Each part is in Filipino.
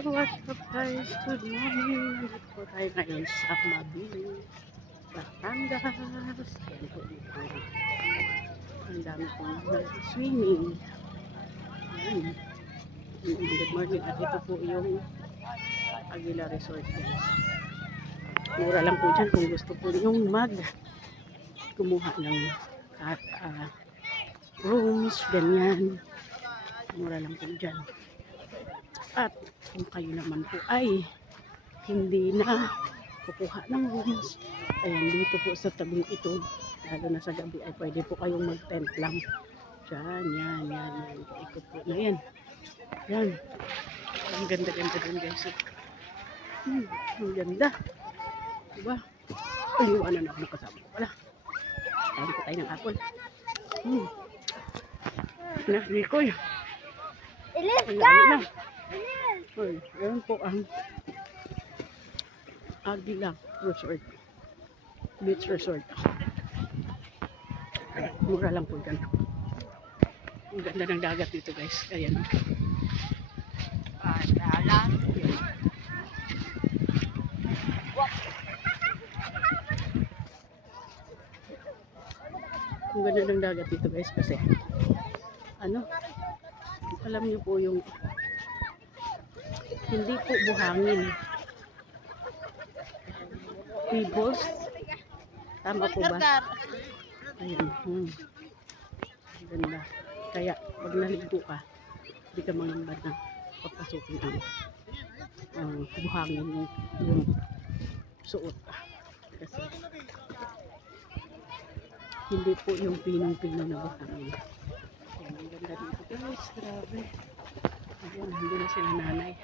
What's up guys? Good morning. Nandito po tayo ngayon sa Mabini, Batangas. Ayan po dito. Ang dami po nag-swimming. Ayan. Good morning. At ito po yung Aguila Resort guys. Mura lang po dyan kung gusto po yung kumuha ng rooms, ganyan. Mura lang po dyan. At kung kayo naman po ay hindi na kukuha ng rooms, ayan, dito po sa tabing ito, lalo na sa gabi, ay pwede po kayong mag-tent lang dyan, yan, kaikot po na yan, ang ganda dun guys. Ang ganda, diba? Iwanan ako ng kasama ko pala, kain ko tayo ng apple. Nikoy, ang lalo na. Ayan po ang Aguila Resort, Beach Resort. Mura lang po dyan. Ang ganda ng dagat dito guys. Ayan. Ang ganda ng dagat dito guys kasi alam niyo po yung hindi po buhangin. Pebbles. Tama po ba? Ayan. Ganda. Kaya pag naligo ka, hindi ka mangambad na papasukin ang buhangin yung suot. Kasi hindi po yung pinong-pino na buhangin. Ayan, ang ganda dito guys. Grabe. Ayan, hindi na sila nanay.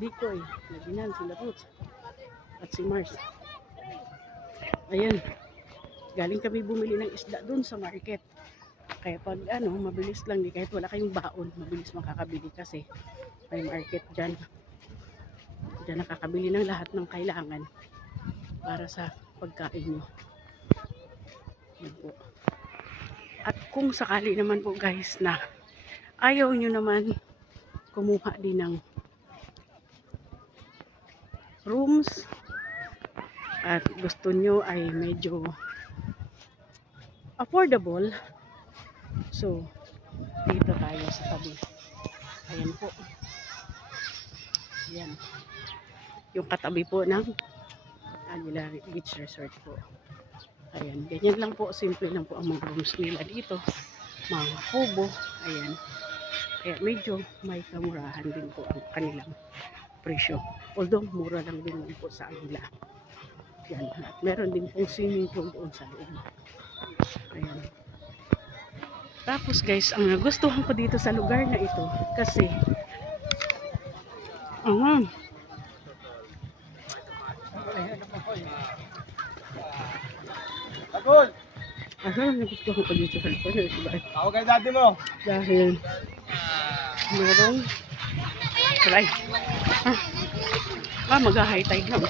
Dikoy, Labinan, sila Roots at si Mars. Ayan, galing kami bumili ng isda dun sa market. Kaya pag mabilis lang, kahit wala kayong baon, mabilis makakabili kasi may market dyan. Dyan nakakabili ng lahat ng kailangan para sa pagkain nyo. Ayan po. At kung sakali naman po guys na ayaw nyo naman kumuha din ng rooms at gusto nyo ay medyo affordable, so dito tayo sa tabi. Ayan po, ayan yung katabi po ng Aguila Beach Resort po. Ayan, ganyan lang po, simple lang po ang mga rooms nila dito, mga kubo. Ayan, kaya medyo may kamurahan din po ang kanilang presyo. Although mura lang din po sa Aguila. Yan. At meron din pong swimming pool doon sa loob. Ayan. Tapos guys, ang nagustuhan ko dito sa lugar na ito kasi Agol! nagustuhan ko dito sa lugar na ito. Ako kay daddy mo. Dahil merong try. Mag-high tide na.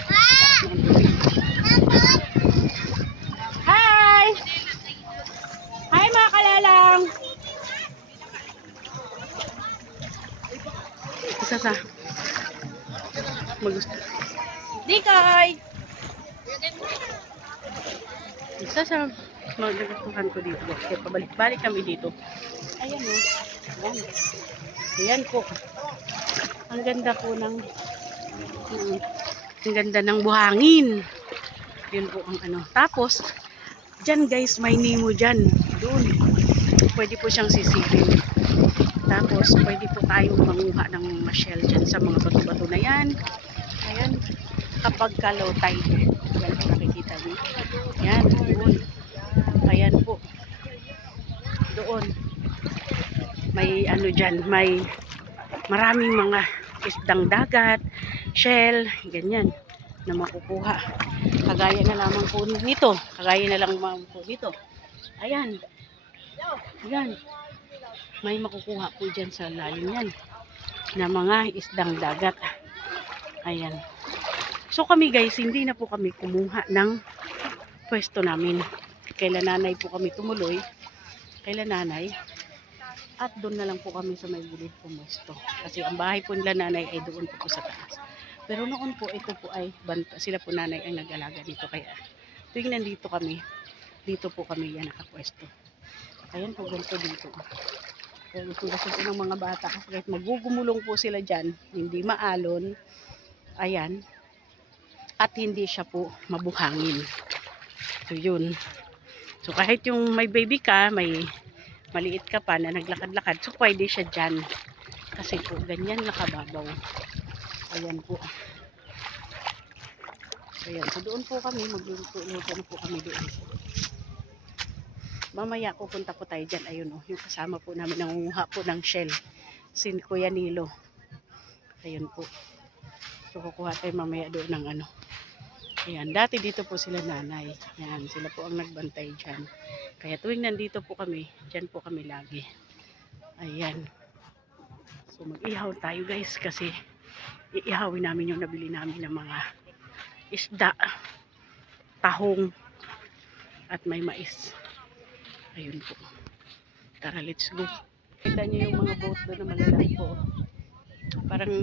Hi! Hi mga kalalang! Isa sa magusto. Dikoy! Isa sa magustuhan ko dito. Kaya pabalik-balik kami dito. Ayan o. Ayan. Ayan po. Ang ganda po ng buhangin. Yun po ang Tapos, dyan guys, may Nemo dyan. Doon. Pwede po siyang sisipin. Tapos, pwede po tayong manguha ng shell dyan sa mga bato-bato na yan. Ayan. Kapag low tide. Yan po nakikita niyo. Yan. Doon. Ayan po. Doon. May dyan. May maraming mga isdang dagat, shell, ganyan na makukuha. Kagaya na lamang po nito. Ayan. Ayan. May makukuha po dyan sa lalim yan na mga isdang dagat. Ayan. So kami guys, hindi na po kami kumuha ng pwesto namin. Kailan nanay po kami tumuloy. Kailan nanay. At doon na lang po kami sa may gilid pumuesto. Kasi ang bahay po nila nanay ay doon po sa taas. Pero noon po, ito po ay sila po nanay ang nag-alaga dito. Kaya tuwing nandito kami, dito po kami yan nakapwesto. Ayan po, ganito dito. Kaya gusto po ng mga bata. Kahit magugumulong po sila dyan, hindi maalon. Ayan. At hindi siya po mabuhangin. So yun. So kahit yung may baby ka, may maliit ka pa na naglakad-lakad, so pwede siya dyan. Kasi po, ganyan nakababaw. Ayan po. Ayan. So doon po kami, magluluto-luto na po kami doon. Mamaya pupunta po tayo dyan. Ayun o, yung kasama po namin nangunguha po ng shell. Si Kuya Nilo. Ayun po. So kukuha tayo mamaya doon ng ano. Ayan, dati dito po sila nanay. Ayan, sila po ang nagbantay dyan. Kaya tuwing nandito po kami, dyan po kami lagi. Ayan. So mag-ihaw tayo guys kasi iihawin namin yung nabili namin ng mga isda, tahong, at may mais. Ayun po. Tara, let's go. Kita nyo yung mga boat doon na malalaki po. Parang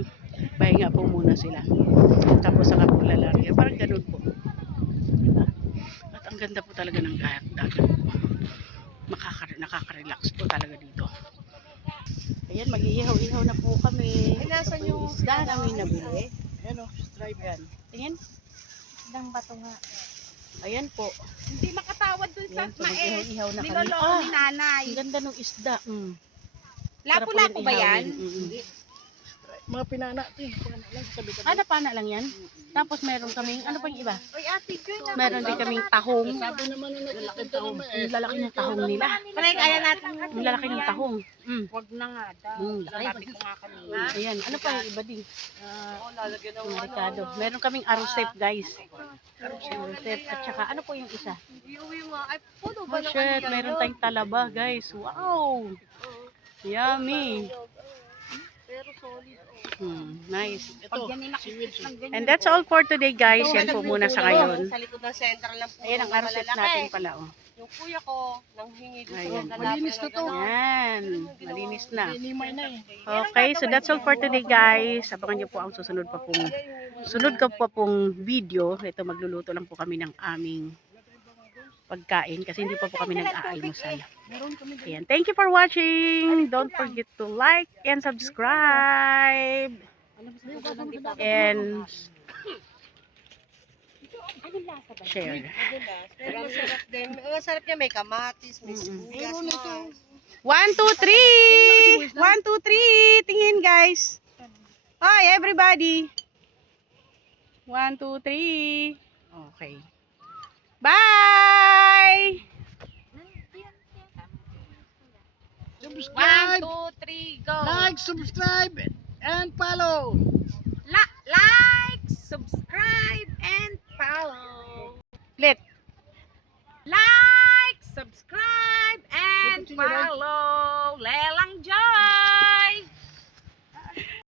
pahinga po muna sila. Tapos saka po lalaki. Parang ganun po. Diba? At ang ganda po talaga ng dagat po. Nakaka-relax po talaga dito. Ayan, mag-iihaw-ihaw na po kami. Ay, nasan yung isda namin nabili? Ayan o, stripe yan. Tingin. Isdang bato nga. Ayan po. Hindi makatawad dun sa Ayan, so mais. mag-ihaw-ihaw na kami. Niloloko ni nanay. Ang ganda ng isda. Lapo-lapo ba yan? Mga pinana. Pinana lang sa tabi. Ano pana lang yan? Tapos meron kaming, ano pang iba? Uy, ate, yun. Meron din kaming tahong. Sabi naman na nagkakita ng mais. Ang lalaki ng tahong nila. Pare, kaya natin. Ang lalaki ng tahong. Wag na nga daw. Laki. Sabi ko nga kanina. Ayan, ano pa yung iba din? Lalagyan ng Mga Ricardo. Meron kaming arrosep guys. Arrosep. At saka ano po yung isa? Iuwi mo. Ay, puno Oh shit, meron tayong talaba guys. Wow! Yummy! Pero solid. Nice. Pag yan And that's all for today guys. Yan po muna sa ngayon. Sa likod ng central lang po. Ayan ang arrosep natin pala oh. Yung kuya ko, nang hingi doon Ayan. sa malinis na to. Yan. Malinis na. Inimay na eh. Okay, so that's all for today guys. Abangan nyo po ang susunod pa pong video. Ito magluluto lang po kami ng aming pagkain kasi hindi pa po kami nag-aalmusal. Ayan. Thank you for watching. Don't forget to like and subscribe. And share. Pero masarap din. Masarap niya. May kamatis, may sibuyas. 1, 2, 3. 1, 2, 3. Tingin guys. Hi everybody. 1, 2, 3. Okay. Bye! 1, 2, 3, Subscribe, go! like, subscribe, and follow. Like, subscribe, and follow.